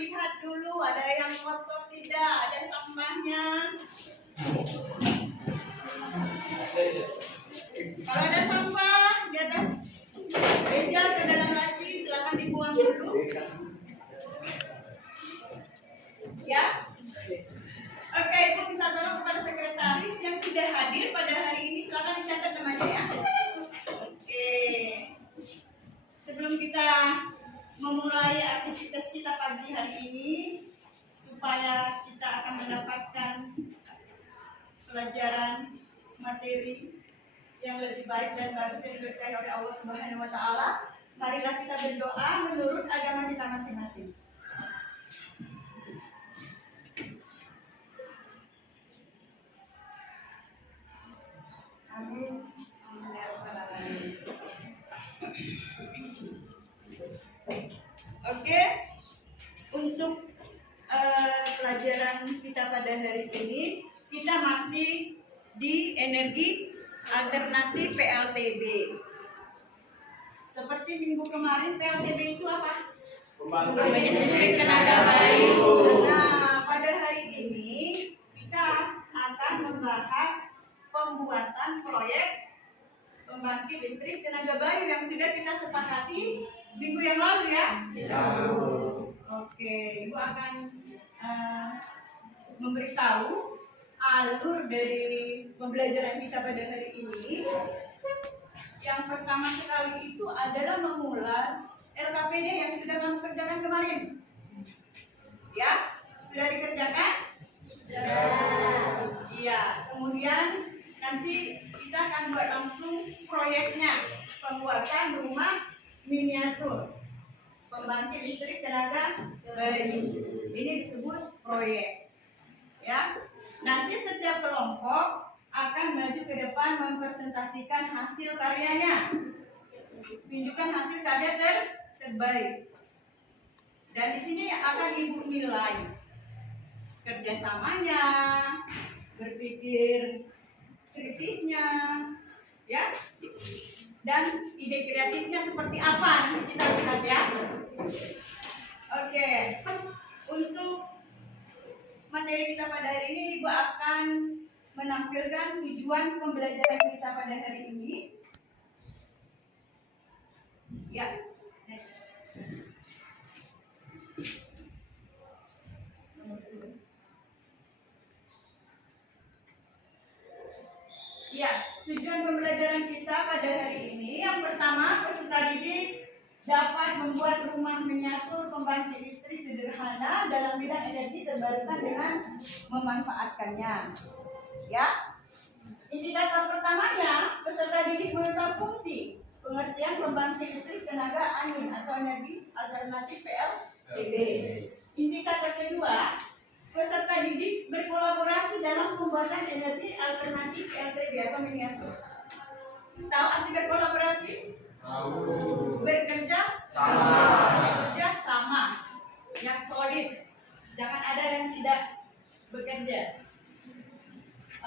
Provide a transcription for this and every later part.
lihat dulu ada yang kotor tidak, ada sampahnya. Kalau ada sampah di atas meja ke dalam laci, silakan dibuang dulu. Ya. Oke, Ibu minta tolong kepada sekretaris yang tidak hadir pada hari ini, silakan dicatat namanya ya. Oke. Sebelum kita memulai aktivitas kita pagi hari ini, supaya kita akan mendapatkan pelajaran materi yang lebih baik dan bagus yang diberkahi oleh Allah Subhanahu wa taala, marilah kita berdoa menurut agama kita masing-masing. Amin. Oke, untuk pelajaran kita pada hari ini, kita masih di energi alternatif PLTB. Seperti minggu kemarin, PLTB itu apa? Pembangkit listrik tenaga bayu. Nah, pada hari ini kita akan membahas pembuatan proyek pembangkit listrik tenaga bayu yang sudah kita sepakati minggu yang lalu ya. Oke, Ibu akan memberitahu alur dari pembelajaran kita pada hari ini. Yang pertama sekali itu adalah mengulas RKPD yang sudah kamu kerjakan kemarin. Ya, sudah dikerjakan? Iya. Kemudian nanti kita akan buat langsung proyeknya, pembuatan rumah miniatur pembangkit listrik tenaga bayu. Ini disebut proyek. Ya. Nanti setiap kelompok akan maju ke depan mempresentasikan hasil karyanya. Tunjukkan hasil karya terbaik. Dan di sini akan Ibu nilai kerjasamanya, berpikir kritisnya, ya, dan ide kreatifnya seperti apa nanti kita lihat ya. Oke, untuk materi kita pada hari ini, Ibu akan menampilkan tujuan pembelajaran kita pada hari ini. Ya, next. Ya, tujuan pembelajaran kita pada hari ini, yang pertama, peserta didik dapat membuat rumah miniatur pembangkit listrik sederhana dalam bidang energi terbarukan dengan memanfaatkannya. Ya, indikator pertamanya, peserta didik mengetahui fungsi pengertian pembangkit listrik tenaga angin atau energi alternatif PLTB. Indikator kedua, peserta didik berkolaborasi dalam pembuatan energi alternatif PLTB atau miniatur. Tahu arti berkolaborasi? Tahu. Bekerja sama. Bekerja sama. Yang solid. Jangan ada yang tidak bekerja.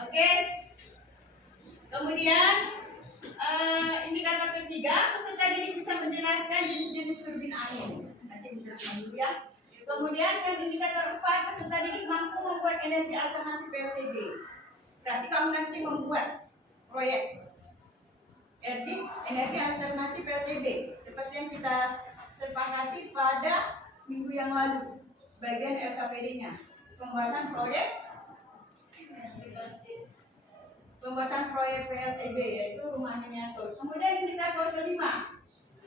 Oke. Kemudian indikator ketiga, peserta didik bisa menjelaskan jenis-jenis turbin angin. Nanti dijelaskan dulu ya. Kemudian yang indikator 4, peserta didik mampu membuat energi alternatif PLTB. Berarti kamu nanti membuat proyek energi alternatif PLTB seperti yang kita sepakati pada minggu yang lalu. Bagian RKPD-nya, pembuatan proyek PLTB yaitu rumah miniatur. Kemudian indikator kelima,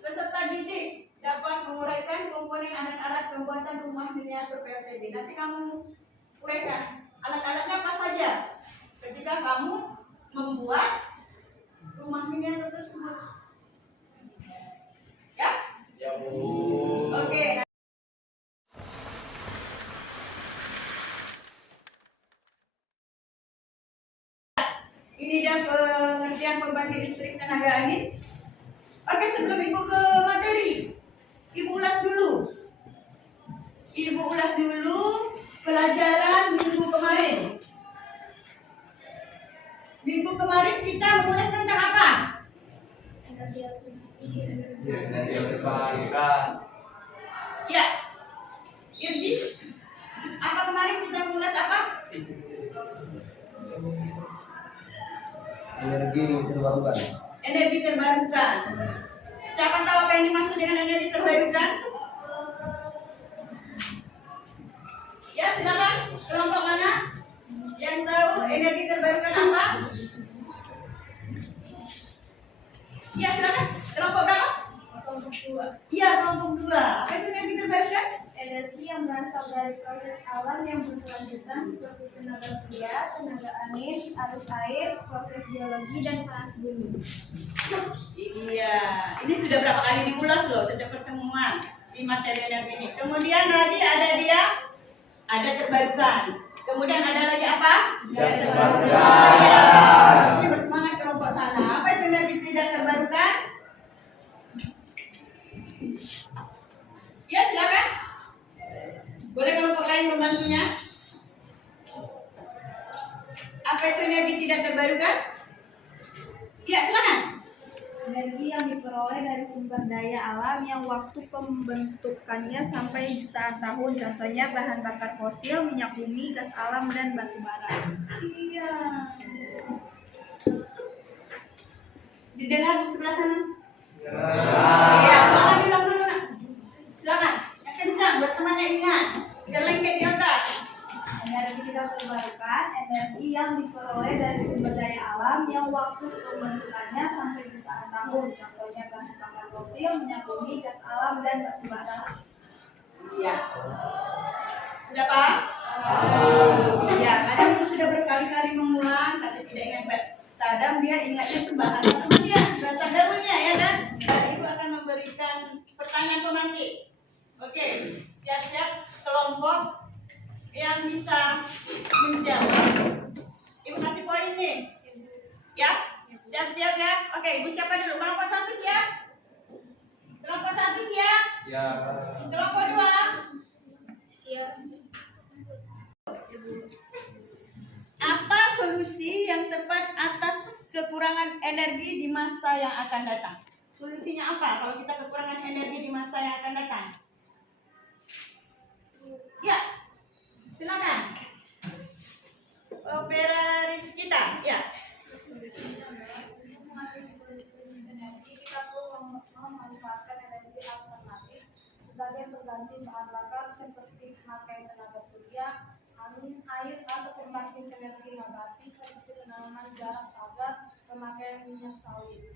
peserta didik dapat menguraikan komponen alat-alat pembuatan rumah miniatur PLTB. Nanti kamu uraikan alat-alatnya apa saja ketika kamu membuat rumah miniatur tersebut. Ya? Ya, Bu. Oke. Ini dia pengertian pembangkit listrik tenaga angin. Oke, sebelum Ibu ke materi, Ibu ulas dulu. Pelajaran minggu kemarin. Minggu kemarin kita mengulas tentang apa? Energi terbarukan. Ya. Energi terbarukan. Energi terbarukan. Siapa tahu apa yang dimaksud dengan energi terbarukan? Ya, silakan. Kelompok mana yang tahu energi terbarukan apa? Ya, silakan. Kelompok berapa? Kelompok 2. Iya, kelompok 2. Apa itu energi terbarukan? Energi yang berasal dari proses alam yang berkelanjutan seperti tenaga surya, tenaga angin, arus air, proses geologi, dan panas bumi. Iya, ini sudah berapa kali diulas loh setiap pertemuan di materi energi ini. Kemudian lagi ada terbarukan. Kemudian ada lagi apa? Tidak terbarukan. Ya, ini bersemangat kelompok sana. Apa itu energi tidak terbarukan? Ya, silakan. Boleh kelompok lain membantunya? Apa itu energi tidak terbarukan? Ya, silakan. Energi yang diperoleh dari sumber daya alam yang waktu pembentukannya sampai jutaan tahun, contohnya bahan bakar fosil, minyak bumi, gas alam, dan batu bara. Iya. Didengar di sebelah sana? Iya, silakan diulang dulu, Nak. Silakan. Yang kencang buat temannya ingat. Biar lengket di otak. Energi tidak terbarukan, energi yang diperoleh dari sumber daya alam yang waktu pembentukannya sampai jutaan tahun, contohnya bahan bakar fosil, minyak bumi, gas alam, dan batu bara. Iya. Sudah paham? Iya, kadang itu sudah berkali-kali mengulang, tapi tidak ingat. Kadang dia ingatnya itu bahasa temannya, bahasa gaulnya ya kan? Dan Ibu akan memberikan pertanyaan pemantik. Oke, siap-siap kelompok yang bisa menjawab. Ibu kasih poin nih. Ya, siap-siap ya. Oke, Ibu siapkan dulu. Kelompok 1 siap? Kelompok 1 siap? Siap. Kelompok 2? Siap. Apa solusi yang tepat atas kekurangan energi di masa yang akan datang? Solusinya apa kalau kita kekurangan energi di masa yang akan datang? Ya, silakan. Opera Rizkita, ya. Kita perlu memanfaatkan energi alternatif sebagai pengganti bahan bakar seperti memakai tenaga surya, angin, air, atau pembangkit energi nabati seperti penanaman jarak pagar, pemakaian minyak sawit.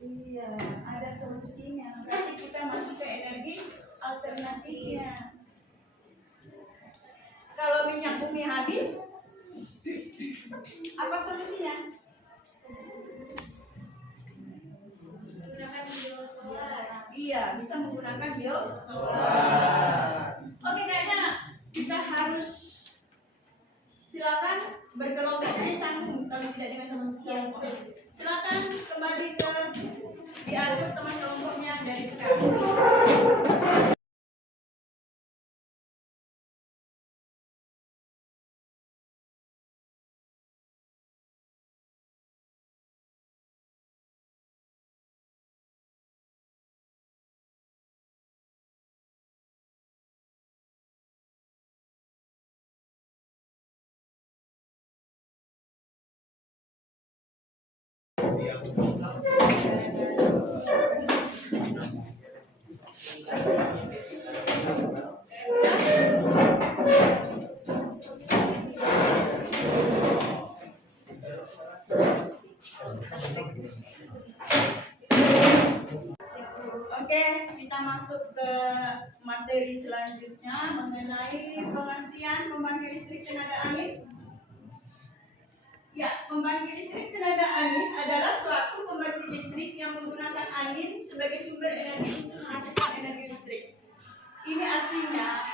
Iya, ada solusinya. Berarti kita masuk ke energi alternatifnya. Kalau minyak bumi habis, apa solusinya? Menggunakan biosolar. Iya, bisa menggunakan biosolar. Oke, kayaknya kita harus silakan berkelompoknya canggung kalau tidak dengan teman-teman. Silakan kembali ke diatur teman kelompoknya dari sekarang. Oke, kita masuk ke materi selanjutnya mengenai pengertian pembangkit listrik tenaga angin. Ya, pembangkit listrik tenaga angin adalah suatu pembangkit listrik yang menggunakan angin sebagai sumber energi untuk menghasilkan energi listrik. Ini artinya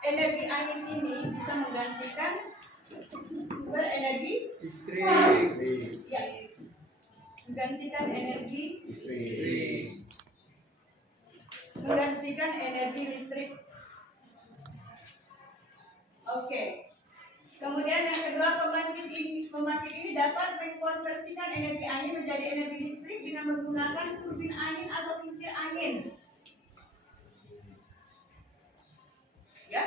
energi angin ini bisa menggantikan sumber energi Listrik. ya, menggantikan energi listrik. Oke. Kemudian yang kedua, pembangkit ini dapat mengkonversikan energi angin menjadi energi listrik dengan menggunakan turbin angin atau kincir angin. Ya,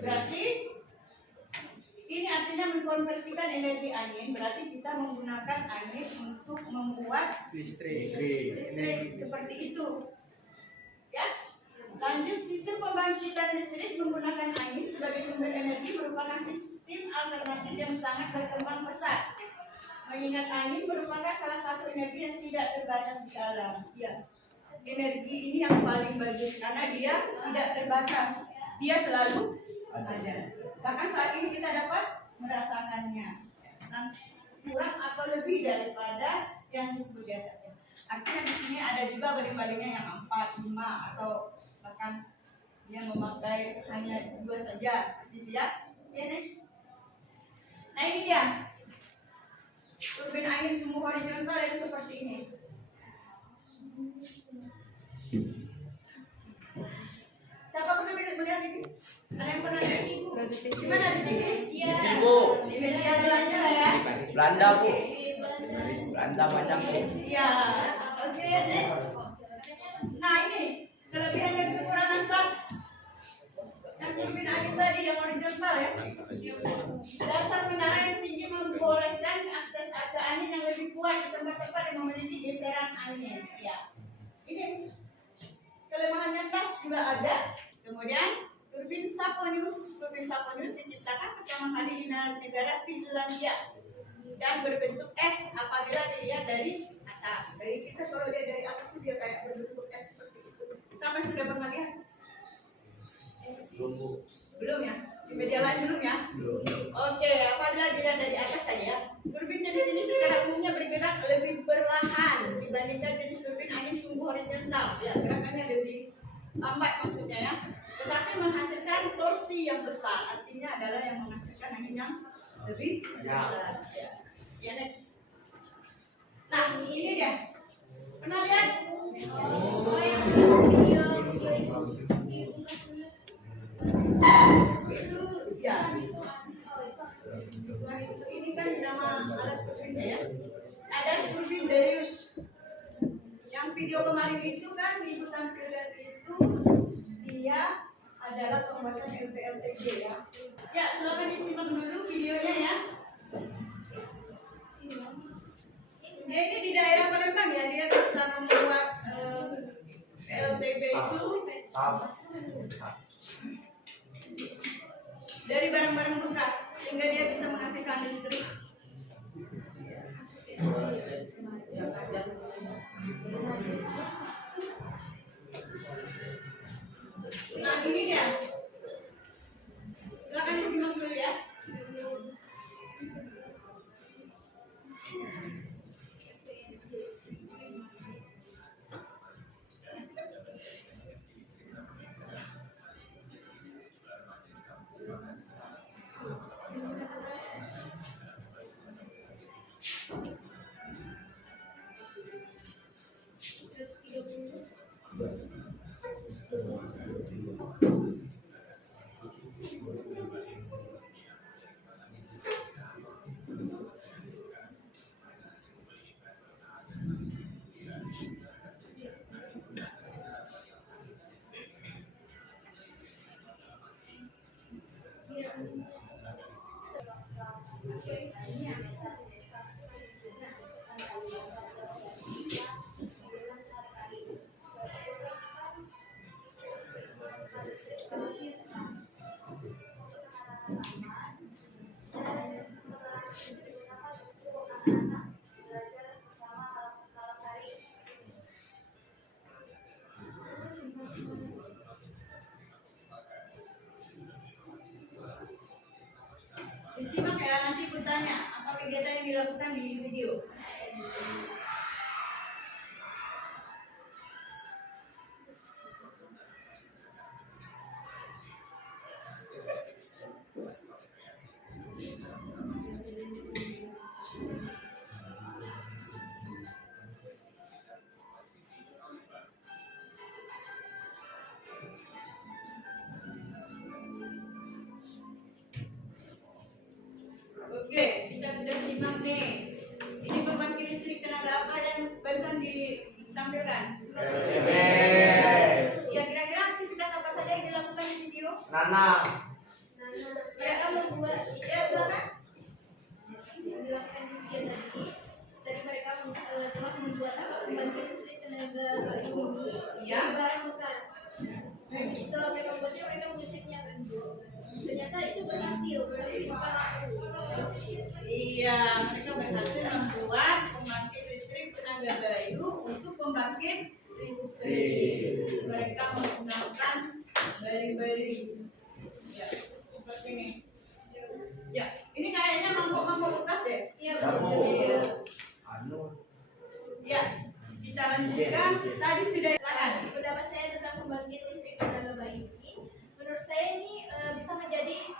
berarti ini artinya mengkonversikan energi angin, berarti kita menggunakan angin untuk membuat Listrik. seperti itu. Ya. Lanjut, sistem pembangkitan listrik menggunakan angin sebagai sumber energi merupakan sistem alternatif yang sangat berkembang pesat. Mengingat angin merupakan salah satu energi yang tidak terbatas di alam. Ya. Energi ini yang paling bagus karena dia tidak terbatas. Dia selalu ada. Bahkan saat ini kita dapat merasakannya. Dan kurang atau lebih daripada yang disebut di atasnya. Artinya di sini ada juga banding-bandingnya yang 4, 5 atau bahkan dia memakai hanya 2 saja seperti itu ya. Oke, next. Nah ini dia. Turbin angin sumbu horizontal itu seperti ini. Siapa pernah melihat ini? Ada yang pernah lihat ibu? Di mana di TV? Iya. Ibu. Di media Belanda ya? Belanda, Bu. Di Belanda. Belanda banyak, Bu. Iya. Oke, next. Nah ini kelebihan dan kekurangan tas yang turbin angin tadi yang horizontal ya. Dasar menara yang tinggi membolehkan akses ke angin yang lebih kuat di tempat-tempat yang memiliki geseran angin. Ya. Ini kelemahannya tas juga ada. Kemudian turbin Savonius diciptakan pertama kali di negara Finlandia dan berbentuk S apabila dilihat dari atas. Dari kita kalau lihat dari atas itu dia kayak berbentuk S seperti itu. Sama sudah pernah lihat? Belum, Bu. Belum ya? Di media lain belum ya? Belum. Oke, apabila dilihat dari atas tadi ya, turbin jenis ini secara umumnya bergerak lebih perlahan dibandingkan jenis turbin angin sumbu horizontal. Ya, gerakannya lebih lambat maksudnya ya. Tetapi menghasilkan torsi yang besar, artinya adalah yang menghasilkan angin yang lebih besar. Ya, ya next. Nah, ini dia. Pernah lihat? Oh, yang video Itu ya. Ini kan nama alat turbinnya ya. Ada turbin Darius. Yang video kemarin itu kan ibu tampilkan itu dia adalah pembuatan LPLTG ya. Ya, silakan disimak dulu videonya ya. Ini di daerah Palembang ya, dia bisa membuat PLTB itu dari barang-barang bekas sehingga dia bisa menghasilkan listrik. Nah ini dia. Silakan disimak dulu ya. Disimak ya, nanti bertanya apa kegiatan yang dilakukan di video. Oke, kita sudah simak nih. Ini pembangkit listrik tenaga apa dan barusan ditampilkan? Ya, kira-kira aktivitas apa saja yang dilakukan di video? Nana. mereka membuat Ya, silakan. ini Iya. jadi barang bekas. Setelah mereka membuatnya, mereka mengeceknya kan. Ternyata itu berhasil, tapi bukan aku. Iya, mereka berhasil membuat pembangkit listrik tenaga bayu untuk pembangkit listrik. Mereka menggunakan baling-baling. Ya, seperti ini. Ya, ini kayaknya mangkok-mangkok bekas deh. Iya, Kamu. betul. Anu. Ya, kita lanjutkan. Tadi sudah silakan. Pendapat saya tentang pembangkit listrik tenaga bayu ini, menurut saya ini bisa menjadi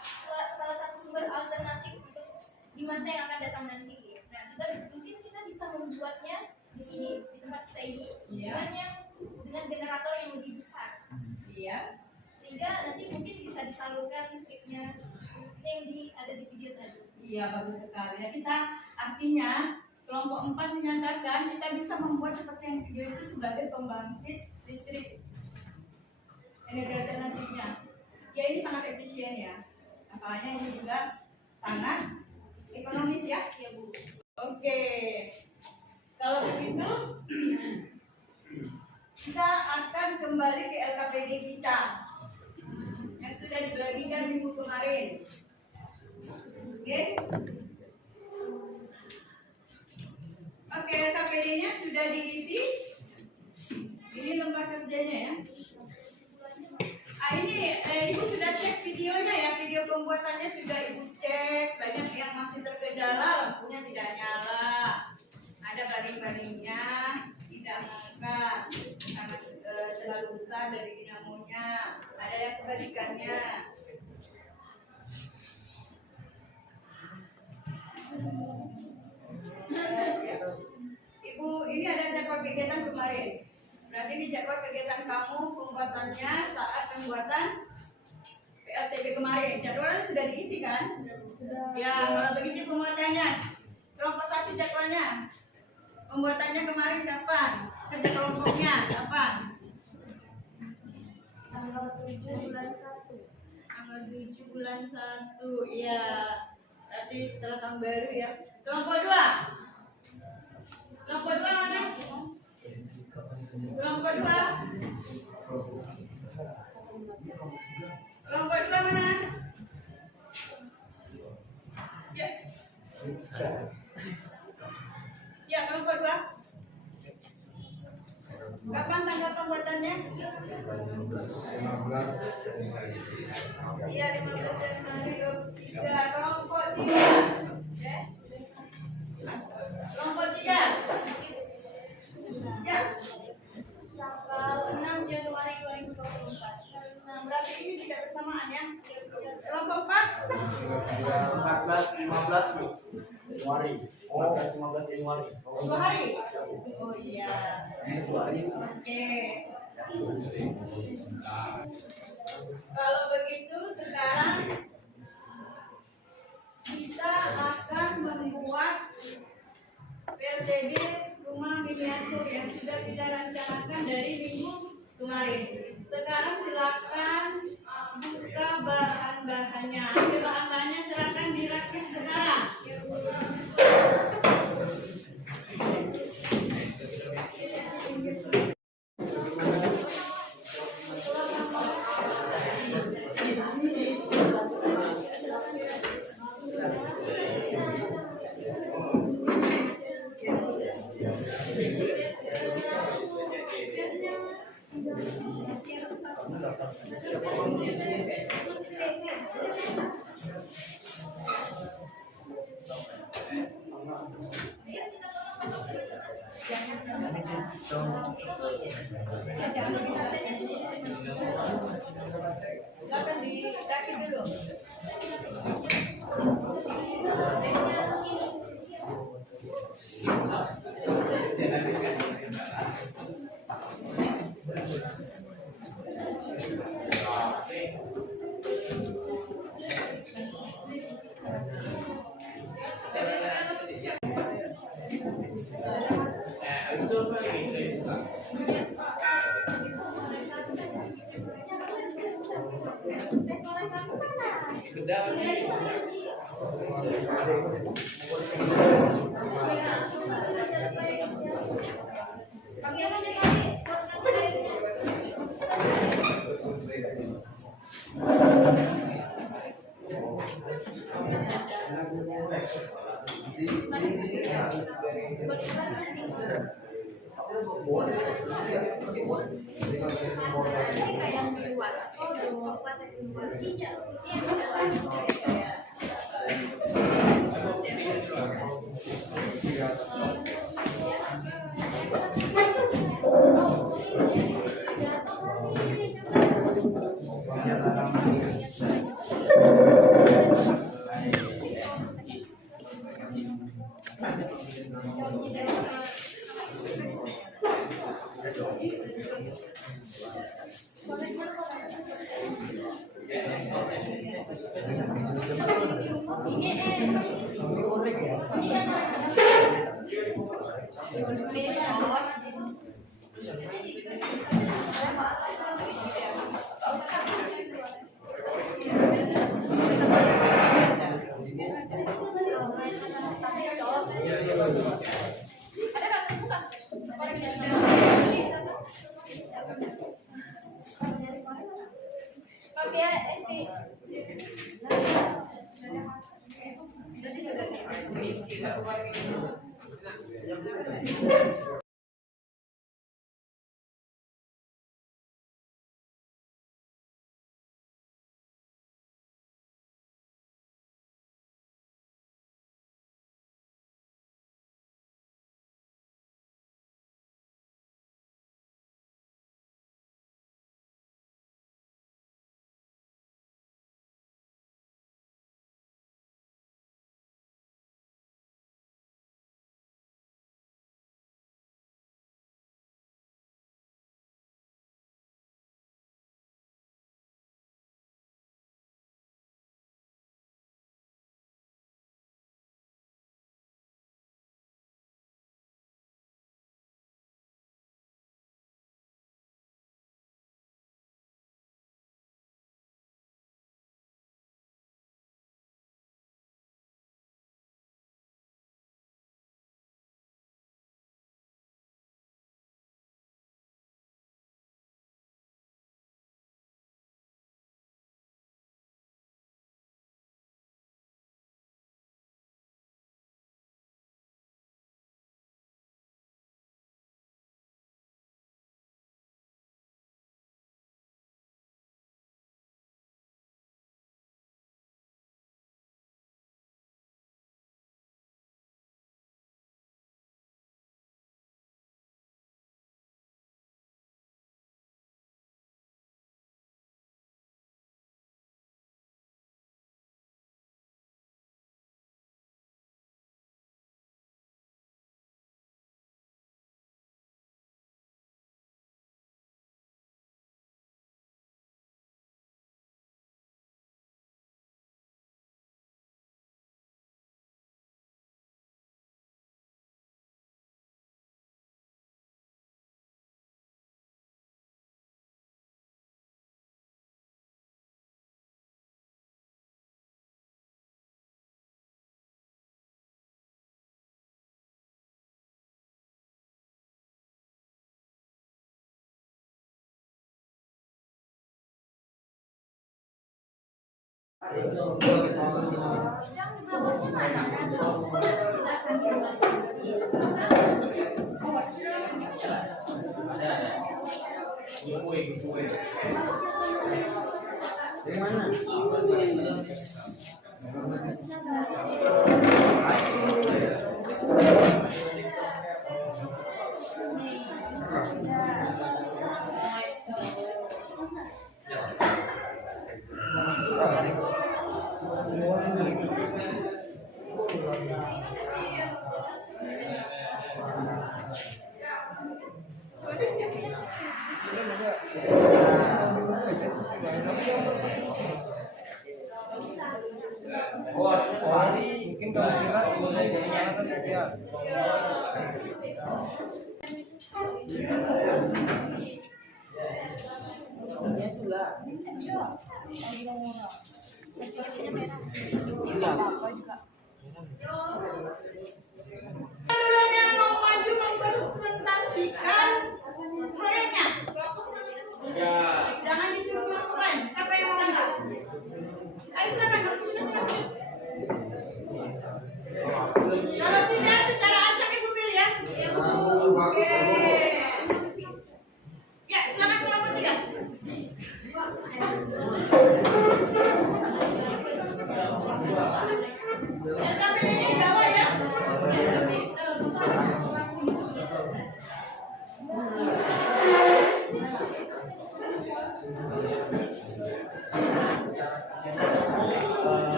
salah satu sumber alternatif untuk di masa yang akan datang nanti. Nah, mungkin kita bisa membuatnya di sini, di tempat kita ini, Iya. dengan generator yang lebih besar, Iya. sehingga nanti mungkin bisa disalurkan listriknya seperti yang ada di video tadi. Iya, bagus sekali. Ya, kita artinya kelompok 4 menyatakan kita bisa membuat seperti yang video itu sebagai pembangkit listrik energi alternatifnya. Ya, ini sangat efisien ya. Makanya ini juga sangat ekonomis ya. Ya, Bu. Oke. Kalau begitu kita akan kembali ke LKPD kita yang sudah dibagikan minggu kemarin. Oke. Oke, LKPD-nya sudah diisi. Ini lembar kerjanya ya. Ini Ibu sudah cek videonya ya, video pembuatannya sudah Ibu cek. Banyak yang masih terkendala, lampunya tidak nyala. Ada baling-balingnya tidak mengangkat karena terlalu besar dari dinamonya. Ada yang kebalikannya. Ibu, ini ada jadwal kegiatan kemarin. Berarti ini jadwal kegiatan kamu pembuatannya saat pembuatan PLTB kemarin. Jadwalnya sudah diisi kan? Ya, kalau begitu pembuatannya. Kelompok 1 jadwalnya. Pembuatannya kemarin kapan? Kerja kelompoknya kapan? Tanggal 7 bulan 1. Tanggal 7 bulan 1. Iya. Berarti setelah tahun baru ya. Kelompok 2. Kelompok 2 mana? Kelompok 2. Kelompok 2 mana? Ya. Ya, kelompok 2. Kapan tanggal pembuatannya? Iya, 15 Januari 23. Kelompok 3. Ya. Kelompok 3. Ya. Tanggal 6 Januari 2024. Nah, berarti ini tidak bersamaan ya. Kelompok 4. 15 Januari. 15 Januari. 2 hari. Oh iya. Oke. Kalau begitu sekarang kita akan membuat PLTB rumah miniatur yang sudah kita rencanakan dari minggu kemarin. Sekarang silakan buka bahan-bahannya. Ambil bahan-bahannya, silakan dirakit sekarang. Silakan dirakit dulu. Pagi apa aja kali? Mungkin kamu kira mulai dari mana saja dia? Teman yang mau maju mempresentasikan proyeknya. Ya. Jangan ditiru teman. Siapa yang mau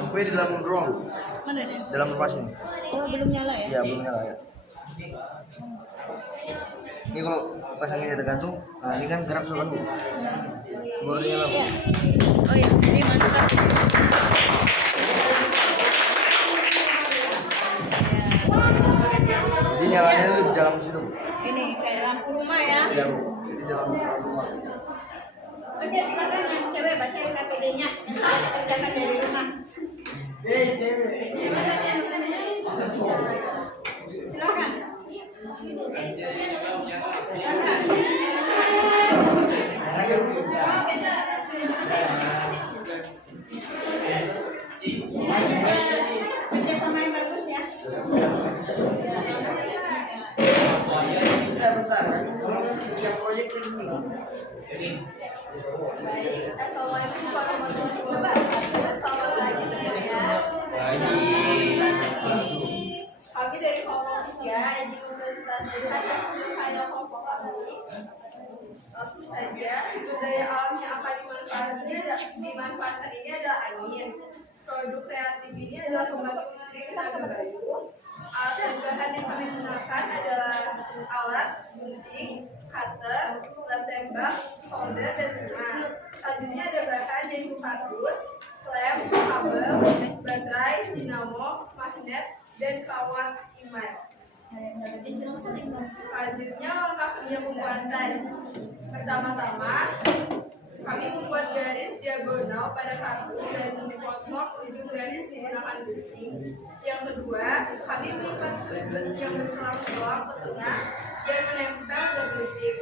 Lampunya di dalam ruang, Mana dia? dalam rumah sini. Oh, belum nyala ya? Iya, belum nyala ya. Ini kalau pasang ini tergantung, nah ini kan gerak sudah dulu. Baru nyala. Iya. Oh ya, ini mantap. Jadi nyalanya itu di dalam situ. Ini kayak lampu rumah ya. Iya, Bu. Jadi dalam rumah. Oke, silakan yang cewek bacain KPD-nya yang sudah dikerjakan dari rumah. Silakan. Kerjasama yang bagus ya. Baik, assalamualaikum warahmatullahi wabarakatuh. Selamat pagi semuanya. Kami dari kelompok 3 di Universitas Jakarta Hanya kelompok kami. Langsung saja, sumber daya alam yang akan dimanfaatkan ini adalah angin. Produk kreatif ini adalah pembangkit listrik tenaga baru. Alat dan bahan yang kami gunakan adalah alat gunting, cutter, lem tembak, solder, dan timah. Selanjutnya ada bahan yaitu kardus, lem, kabel, baterai, dinamo, magnet, dan kawat email. Selanjutnya langkah kerja pembuatan. Pertama-tama, kami membuat garis diagonal pada kardus dan dipotong ujung garis menggunakan gunting. Yang kedua, kami melipat sudut yang berselang-selang ke tengah dan menempel ke gunting.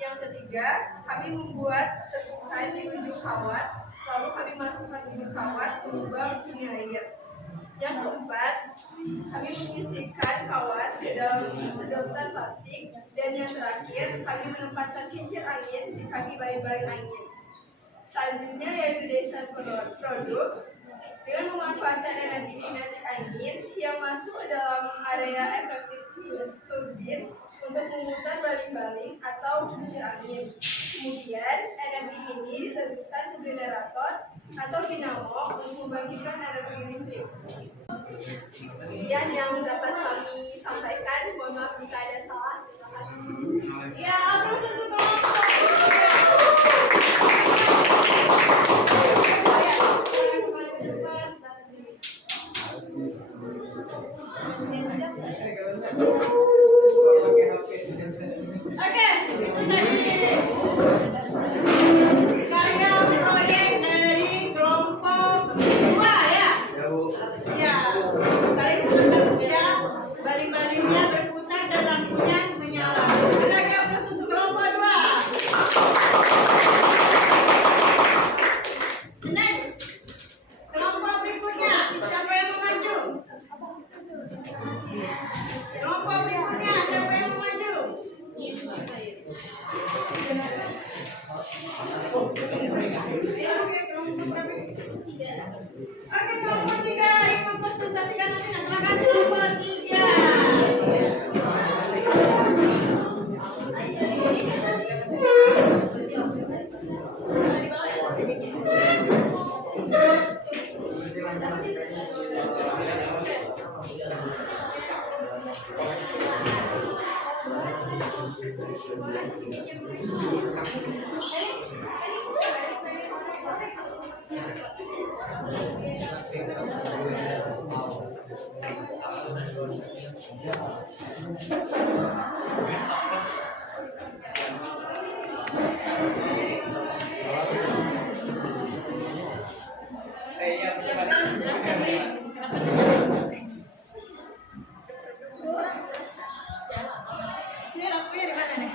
Yang ketiga, kami membuat tepukan di ujung kawat, lalu kami masukkan ujung kawat ke lubang penyair. Yang keempat, kami menyisipkan kawat ke dalam sedotan plastik. Dan yang terakhir, kami menempatkan kincir angin di kaki baling-baling angin. Selanjutnya yaitu desain produk dengan memanfaatkan energi kinetik angin yang masuk ke dalam area efektif turbin untuk memutar baling-baling atau kincir angin. Kemudian energi ini diteruskan ke generator atau dinamo untuk membangkitkan energi listrik. Kemudian yang dapat kami sampaikan, mohon maaf jika ada salah. Terima kasih. Ya, aplaus untuk kelompok. Oke, karya proyek dari kelompok 2 ya. Ya, kali sangat bagus ya. Baling-balingnya berputar dan lampunya menyala. Ada lagi aplaus untuk kelompok 2. Next, kelompok berikutnya. Siapa yang mau maju? Kelompok berikutnya, siapa yang mau maju? Oke, kelompok 3 yang mempresentasikan hasilnya. Silakan kelompok 3. Ini lampunya di mana nih?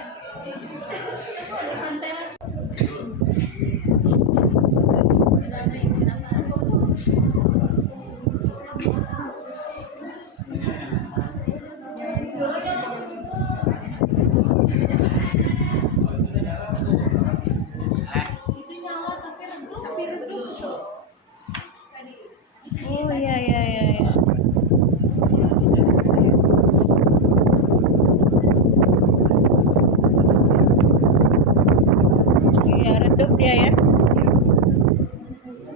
Oh iya iya iya. Duduk dia ya.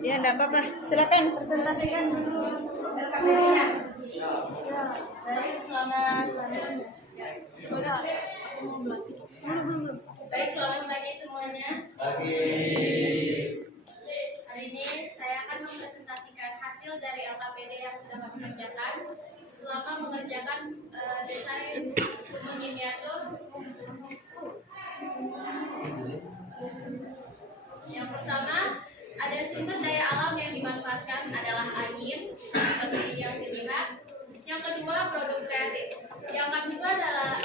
Ya, enggak apa-apa. Silakan presentasikan dulu LKPD-nya. Baik, selamat pagi semuanya. Hari ini saya akan mempresentasikan hasil dari LKPD yang sudah kami kerjakan selama mengerjakan desain rumah miniatur. Yang pertama, ada sumber daya alam yang dimanfaatkan adalah angin, seperti yang dilihat. Yang kedua, produk kreatif. Yang kedua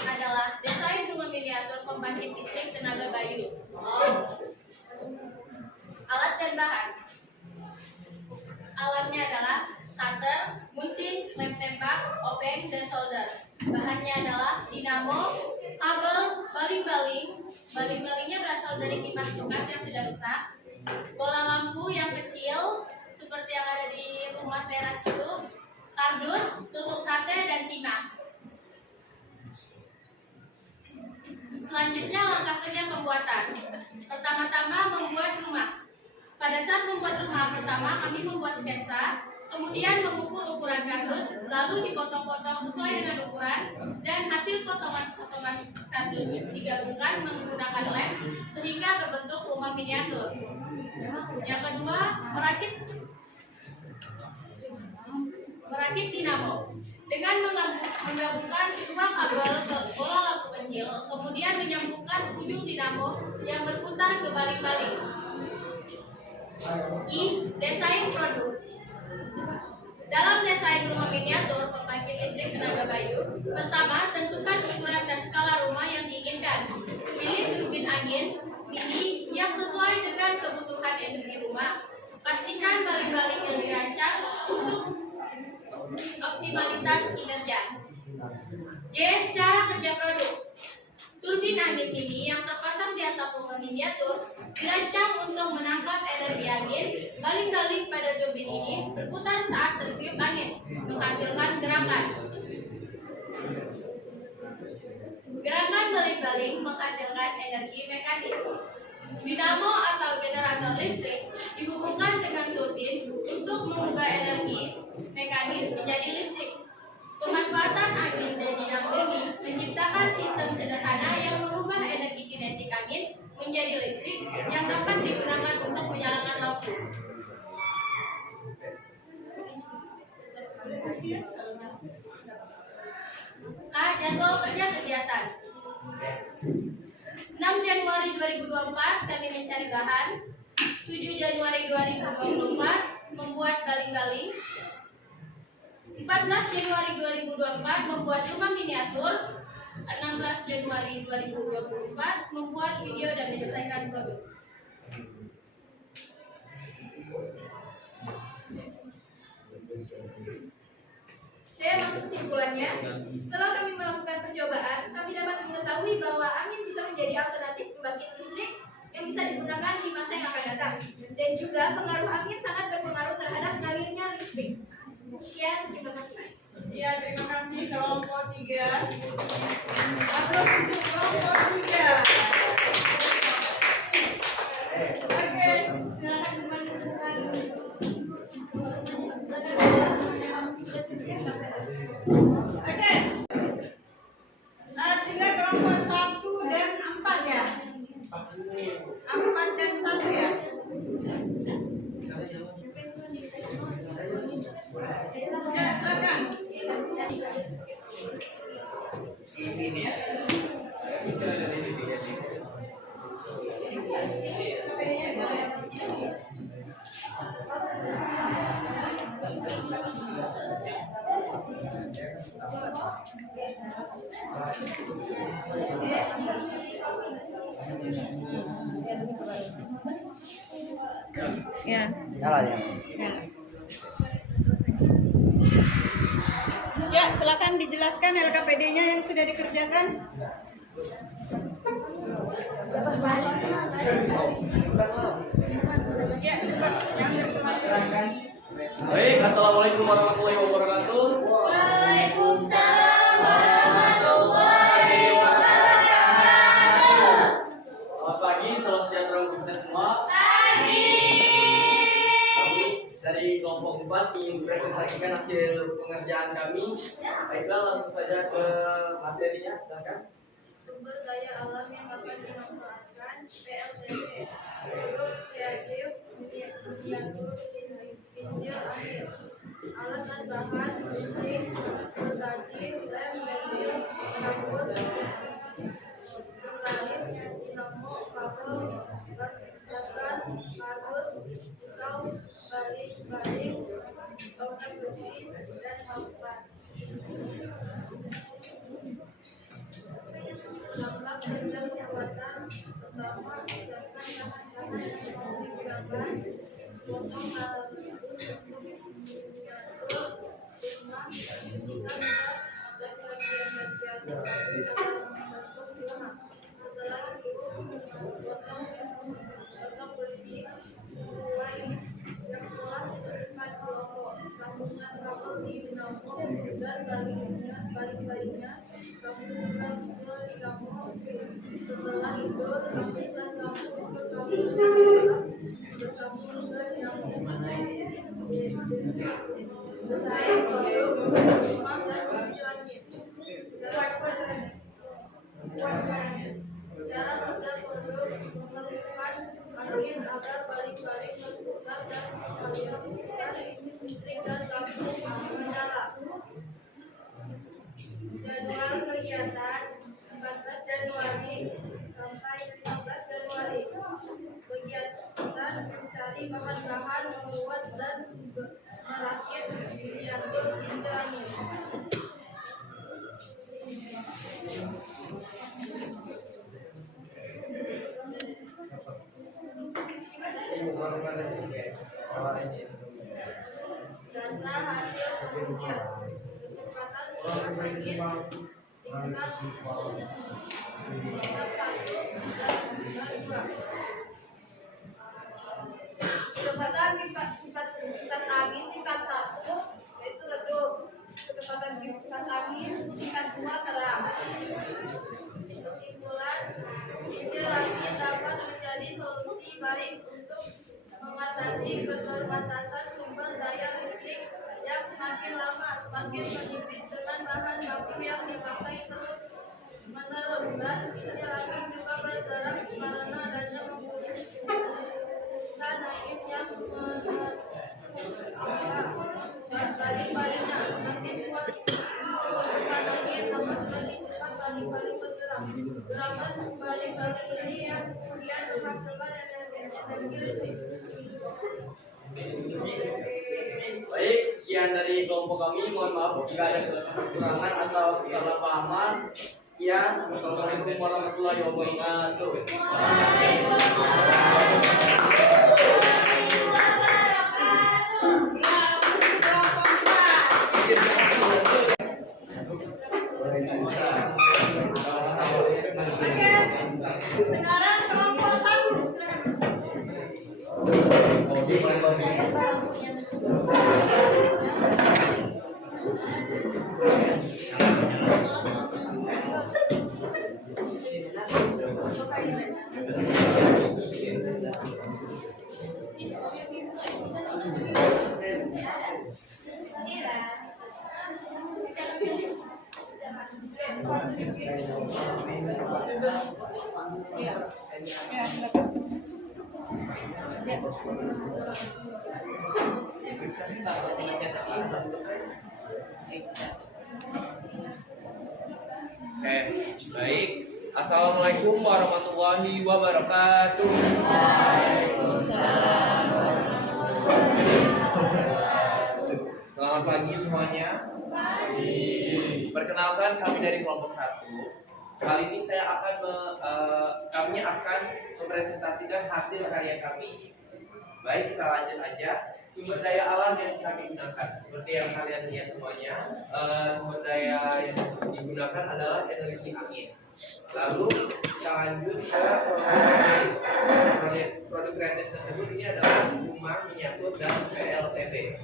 adalah desain rumah miniatur pembangkit listrik tenaga bayu. Alat dan bahan. Alatnya adalah cutter, gunting, lem tembak, obeng, dan solder. Bahannya adalah dinamo, kabel, baling-baling. Baling-balingnya berasal dari kipas bekas yang sudah rusak. Bola lampu yang kecil, seperti yang ada di rumah teras itu. Kardus, tusuk sate, dan timah. Selanjutnya langkah kerja pembuatan. Pertama-tama membuat rumah. Pada saat membuat rumah pertama kami membuat sketsa, kemudian mengukur ukuran kardus, lalu dipotong-potong sesuai dengan ukuran, dan hasil potongan-potongan kardus digabungkan menggunakan lem sehingga terbentuk rumah miniatur. Yang kedua, merakit dinamo. Dengan menggabungkan dua kabel ke bola lampu kecil, kemudian menyambungkan ujung dinamo yang berputar ke baling-baling. I. Desain produk. Dalam desain rumah miniatur pembangkit listrik tenaga bayu, pertama tentukan ukuran dan skala rumah yang diinginkan. Pilih turbin angin mini yang sesuai dengan kebutuhan energi rumah. Pastikan baling-baling yang dirancang untuk optimalitas kinerja. J. Cara kerja produk. Turbin angin mini yang terpasang di atap rumah miniatur dirancang untuk menangkap energi angin. Baling-baling pada turbin ini berputar saat tertiup angin, menghasilkan gerakan. Gerakan baling-baling menghasilkan energi mekanis. Dinamo atau generator listrik dihubungkan dengan turbin untuk mengubah energi mekanis menjadi listrik. Pemanfaatan angin dan dinamo ini menciptakan sistem sederhana yang mengubah energi kinetik angin menjadi listrik yang dapat digunakan untuk menyalakan lampu. A. Jadwal kerja kegiatan. 6 Januari 2024 kami mencari bahan. 7 Januari 2024 membuat baling-baling. 14 Januari 2024 membuat rumah miniatur. 16 Januari 2024 membuat video dan menyelesaikan produk. Saya masuk kesimpulannya. Setelah kami melakukan percobaan, kami dapat mengetahui bahwa angin bisa menjadi alternatif pembangkit listrik yang bisa digunakan di masa yang akan datang. Dan juga pengaruh angin sangat berpengaruh terhadap mengalirnya listrik. Sekian, terima kasih. Ya, terima kasih kelompok 3. Aplaus untuk kelompok 3. Oke, silakan teman-teman. Oke. Tinggal kelompok 1 dan 4 ya. 4 dan 1 ya. Ya, silakan. Ya. Nyala ya. Ya, silakan dijelaskan LKPD-nya yang sudah dikerjakan. Ya, coba yang berkelanjutan. Baik, assalamualaikum warahmatullahi wabarakatuh. Waalaikumsalam warahmatullahi wabarakatuh. Selamat pagi, salam sejahtera untuk kita semua. kelompok 4 ingin presentasikan hasil pengerjaan kami. Baiklah, langsung saja ke materinya, silakan. Sumber daya alam yang dapat dimanfaatkan PLTP untuk kreatif miniatur pinggir air alat dan bahan penting bergaji lem medis rambut penggaris dinamo kabel bagan kardus pisau baling tongkat besi dan papan. Langkah kerja perawatan pertama siapkan bahan-bahan yang digunakan potong alat untuk miniatur rumah ikan dan bagian-bagian membentuk rumah. Setelah itu potong besi sesuai yang telah ditentukan kelompok sambungan kabel di dinamo dan baling-balingnya sambungkan ke dinamo. Setelah itu sambungkan lampu ke kabel bersambung ke dinamo. Desain produk rumah dan langit. Cara kerja produk memerlukan angin agar baling-baling terputar dan mengalirkan listrik dan lampu menyala. Jadwal kegiatan 14 Januari sampai 15 Januari. Kegiatan mencari bahan-bahan membuat dan merakit miniatur pinggir angin. Data hasil penelitian kecepatan gelombang angin tingkat tingkat 1 kecepatan kipas angin tingkat 1 yaitu redup. Kecepatan kipas angin tingkat 2 terang. Kesimpulan, pinggir angin dapat menjadi solusi baik untuk mengatasi keterbatasan sumber daya listrik yang semakin lama semakin menipis dengan bahan baku yang dipakai terus menerus, dan pinggir angin juga bergerak karena adanya hembusan angin yang baling-balingnya semakin kuat. Hembusan angin dapat lebih cepat baling-baling bergerak. Gerakan baling-baling ini yang kemudian menghasilkan energi listrik. Baik, sekian dari kelompok kami. Mohon maaf jika ada kekurangan atau kesalahpahaman. Sekian, wassalamualaikum warahmatullahi wabarakatuh. Sekarang kelompok 1. Oke, baik. Assalamualaikum warahmatullahi wabarakatuh. Selamat pagi semuanya. Perkenalkan, kami dari kelompok 1. Kali ini kami akan mempresentasikan hasil karya kami. Baik, kita lanjut aja. Sumber daya alam yang kami gunakan, seperti yang kalian lihat semuanya, sumber daya yang digunakan adalah energi angin. Lalu kita lanjut ke produk kreatif tersebut. Ini adalah rumah miniatur dan PLTP.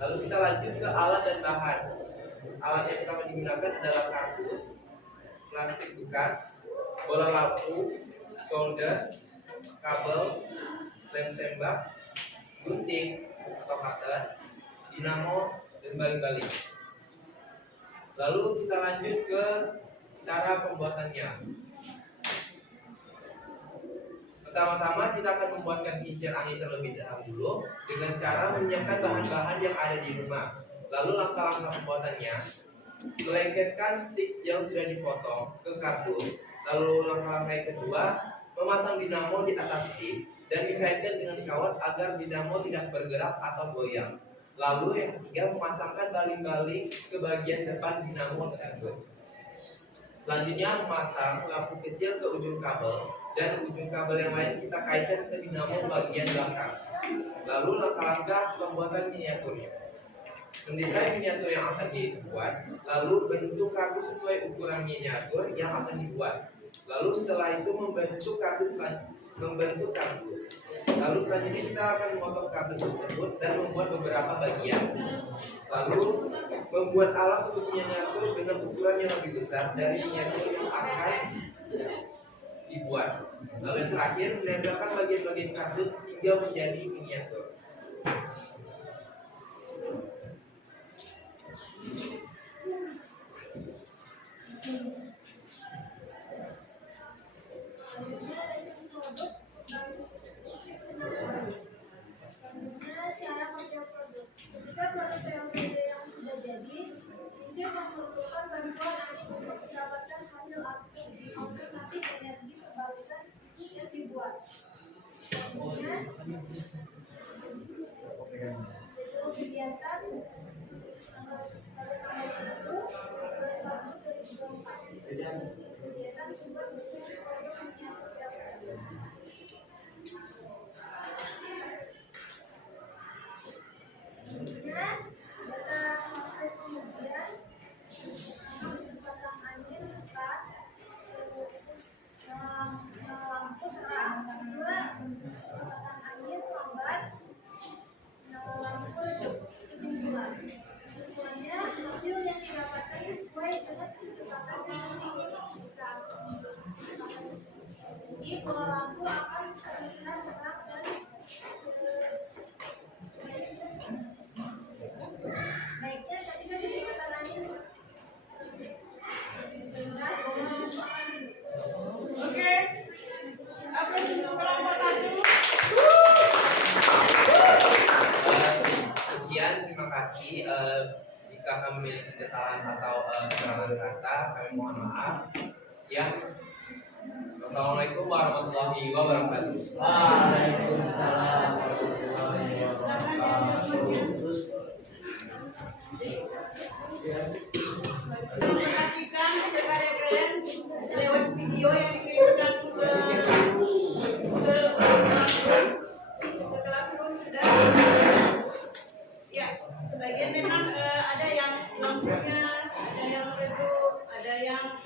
Lalu kita lanjut ke alat dan bahan. Alat yang pertama digunakan adalah kardus, plastik bekas, bola lampu, solder, kabel, lem tembak, gunting, atau cutter, dinamo, dan balik-balik. Lalu kita lanjut ke cara pembuatannya. Pertama-tama kita akan membuatkan kincir angin terlebih dahulu dengan cara menyiapkan bahan-bahan yang ada di rumah. Lalu langkah-langkah pembuatannya, melengketkan stick yang sudah dipotong ke kardus. Lalu langkah-langkah yang kedua, memasang dinamo di atas stick dan dikaitkan dengan kawat agar dinamo tidak bergerak atau goyang. Lalu yang ketiga, memasangkan baling-baling ke bagian depan dinamo tersebut. Selanjutnya, memasang lampu kecil ke ujung kabel dan ujung kabel yang lain kita kaitkan ke dinamo bagian belakang. Lalu langkah-langkah pembuatan miniaturnya. Mendesain miniatur yang akan dibuat, lalu bentuk kardus sesuai ukuran miniatur yang akan dibuat. Lalu setelah itu membentuk kardus. Lalu selanjutnya kita akan memotong kardus tersebut dan membuat beberapa bagian. Lalu membuat alas untuk miniatur dengan ukuran yang lebih besar dari miniatur yang akan dibuat. Lalu yang terakhir, menempelkan bagian-bagian kardus hingga menjadi miniatur. Cara membuat produk. Ketika produk PLTD yang sudah jadi, Injil memerlukan bantuan angin untuk mendapatkan hasil alternatif energi terbarukan yang dibuat. Kemudian, itu kegiatan kegiatan sumber kemudian kemudian menciptakan angin cepat lampu terang kedua menciptakan angin lambat lampu kesimpulan semuanya hasil yang didapatkan sesuai dengan kecepatan yang diinginkan. Jadi pola lampu akan terlihat terang dan baiknya ketika kecepatan angin Oke. Aplaus untuk kelompok 1. Sekian, terima kasih. Jika kami memiliki kesalahan atau kekurangan kata, kami mohon maaf. Sekian. Wassalamualaikum warahmatullahi wabarakatuh. Waalaikumsalam warahmatullahi wabarakatuh. Perhatikan hasil karya kalian lewat video yang dikirimkan ke Classroom sudah. Ya, sebagian memang ada yang lampunya, ada yang redup, ada yang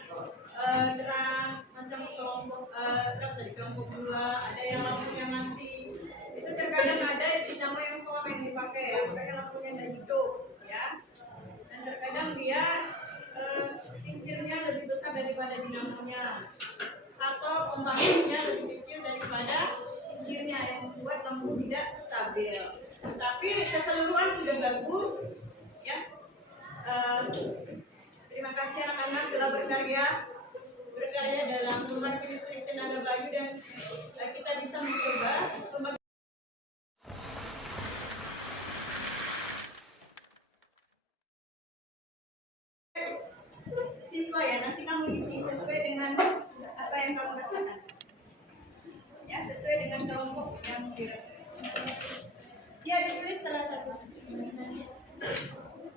terang macam kelompok dari kelompok 2, ada yang lampunya mati. Itu terkadang ada dinamo yang selama yang dipakai ya, makanya lampunya tidak hidup ya. Dan terkadang dia kincirnya lebih besar daripada dinamonya atau pembangunnya lebih kecil daripada kincirnya yang membuat lampu tidak stabil. Tapi keseluruhan sudah bagus ya. Terima kasih anak-anak telah berkarya dalam pembangkit listrik tenaga bayu dan kita bisa mencoba siswa ya, nanti kamu isi sesuai dengan apa yang kamu rasakan ya, sesuai dengan kelompok yang dirasakan ya. Ditulis salah satu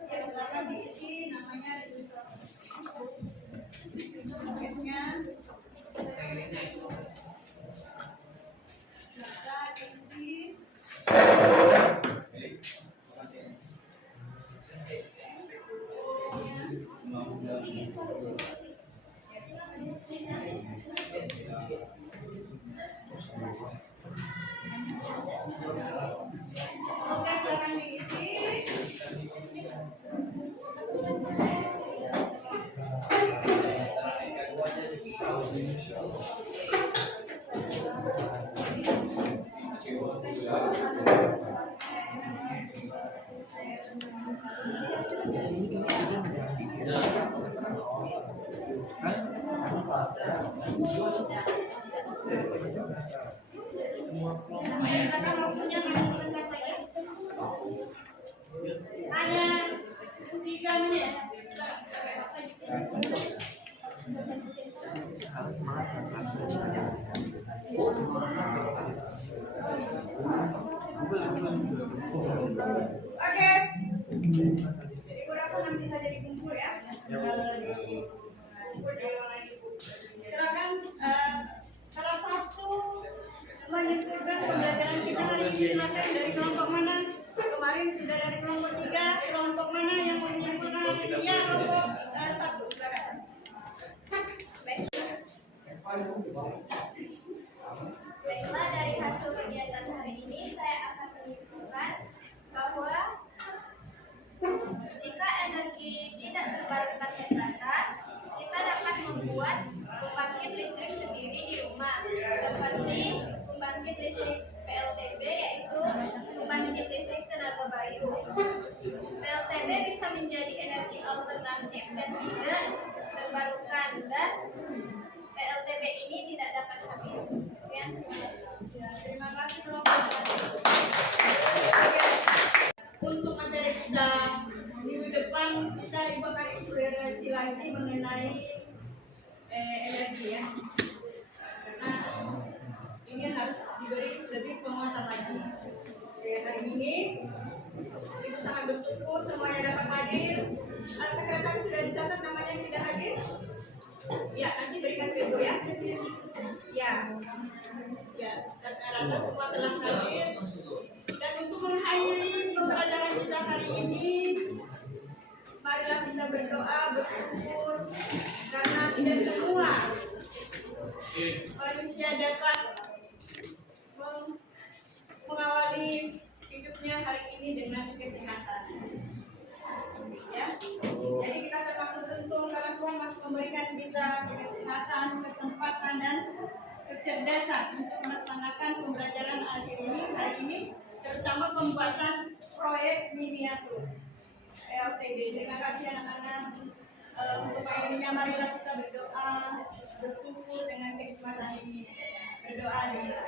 ya, silakan diisi namanya, ditulis tulisnya oke, silakan diisi. Menyatakan waktunya hanya sebentar saja. Hanya 3 menit. Oke. Jadi kurasa nanti saja dikumpul ya. Dikumpul di ruangan ibu. Silakan salah satu menyimpulkan pembelajaran kita hari ini, silakan dari kelompok mana? Kemarin sudah dari kelompok 3, kelompok mana yang mau menyimpulkan hari ini? Ya, kelompok 1, silakan. Baiklah, dari hasil kegiatan hari ini saya akan menyimpulkan bahwa jika energi tidak terbarukan terbatas, kita dapat membuat pembangkit listrik sendiri di rumah, seperti pembangkit listrik PLTB, yaitu pembangkit listrik tenaga bayu. PLTB bisa menjadi energi alternatif dan tidak terbarukan, dan PLTB ini tidak dapat habis. Sekian. Terima kasih kelompok 1. Untuk materi kita minggu depan, kita ibu akan eksplorasi lagi mengenai energi ya. Karena ini harus diberi lebih penguatan lagi. Hari ini ibu sangat bersyukur semuanya dapat hadir. Sekretaris sudah dicatat namanya yang tidak hadir. Ya, nanti berikan ke ibu ya. Ya, ya, dan rata semua telah hadir. Dan untuk mengakhiri pembelajaran kita hari ini, marilah kita berdoa, bersyukur, karena tidak semua manusia dapat mengawali hidupnya hari ini dengan kesehatan. Ya, jadi kita termasuk beruntung karena Tuhan masih memberikan kita kesehatan, kesempatan dan kecerdasan untuk melaksanakan pembelajaran hari ini, terutama pembuatan proyek miniatur LTB. Terima kasih anak-anak. Untuk akhirnya marilah kita berdoa, bersyukur dengan kenikmatan ini. Berdoa nih.